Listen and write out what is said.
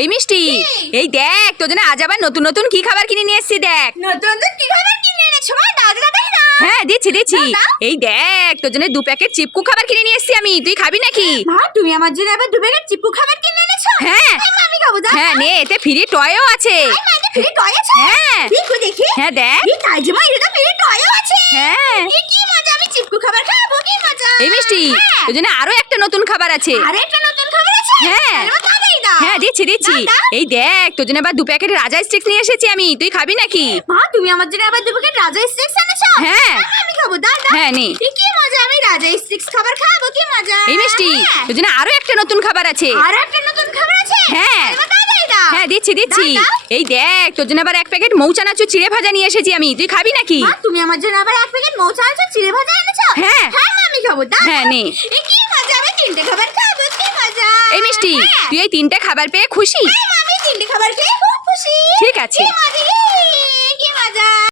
এই মিষ্টি এই দেখ তোর জন্য আজ আবার নতুন নতুন কি খাবার কিনে নিয়ে এসেছি দেখ। নতুন নতুন কি খাবার কিনে এনেছো? মা দাদা দাদাই না। হ্যাঁ দিচ্ছি দিচ্ছি। এই দেখ তোর জন্য দু প্যাকেট চিপকু খাবার কিনে নিয়ে এসেছি আমি। তুই খাবি নাকি? মা তুমি আমার জন্য আবার দু প্যাকেট চিপকু খাবার কিনে এনেছো? হ্যাঁ। আমি খাব দাদা হ্যাঁ নে এতে ফ্রি টয়ও আছে। ফ্রি টয় আছে। হ্যাঁ। দেখো দেখি। হ্যাঁ দেখ। এই মা এটা ফ্রি টয়ও আছে। হ্যাঁ। কি মজা আমি চিপকু খাবার খাব কি মজা। এই মিষ্টি হ্যাঁ। তোর জন্য আরও একটা নতুন খাবার আছে। আরে একটা নতুন খাবার আছে? হ্যাঁ। হ্যাঁ দিচ্ছি দিচ্ছি। এই দেখ তোর জন্য আবার দু প্যাকেট রাজা স্টিক্স নিয়ে এসেছি আমি। তুই খাবি নাকি? মা তুমি আমার জন্য আবার দু প্যাকেট রাজা স্টিক্স এনেছো? হ্যাঁ। আমি খাব। দাদা হ্যাঁ নে। কি মজা আমি রাজা স্টিক্স খাবার খাব কি মজা? এই মিষ্টি হ্যাঁ। তোর জন্য আরও একটা নতুন খাবার আছে। আর একটা নতুন খাবার আছে? হ্যাঁ। হ্যাঁ দিচ্ছি দিচ্ছি। এই দেখ তোর জন্য আবার এক প্যাকেট মৌচানাচুর চিড়ে ভাজা নিয়ে এসেছি আমি। তুই খাবি নাকি? মা তুমি আমার জন্য আবার এক প্যাকেট মৌচা আনছো চিড়ে ভাজা এনেছো? হ্যাঁ। হ্যাঁ মা, আমি খাব। দাদা হ্যাঁ, নে। কি মজা আমি তিনটে খাবার খাব মিষ্টি হ্যাঁ। তুই এই তিনটে খাবার পেয়ে খুশি হ্যাঁ, আমি তিনটে খাবার পেয়ে খুব খুশি ঠিক আছে।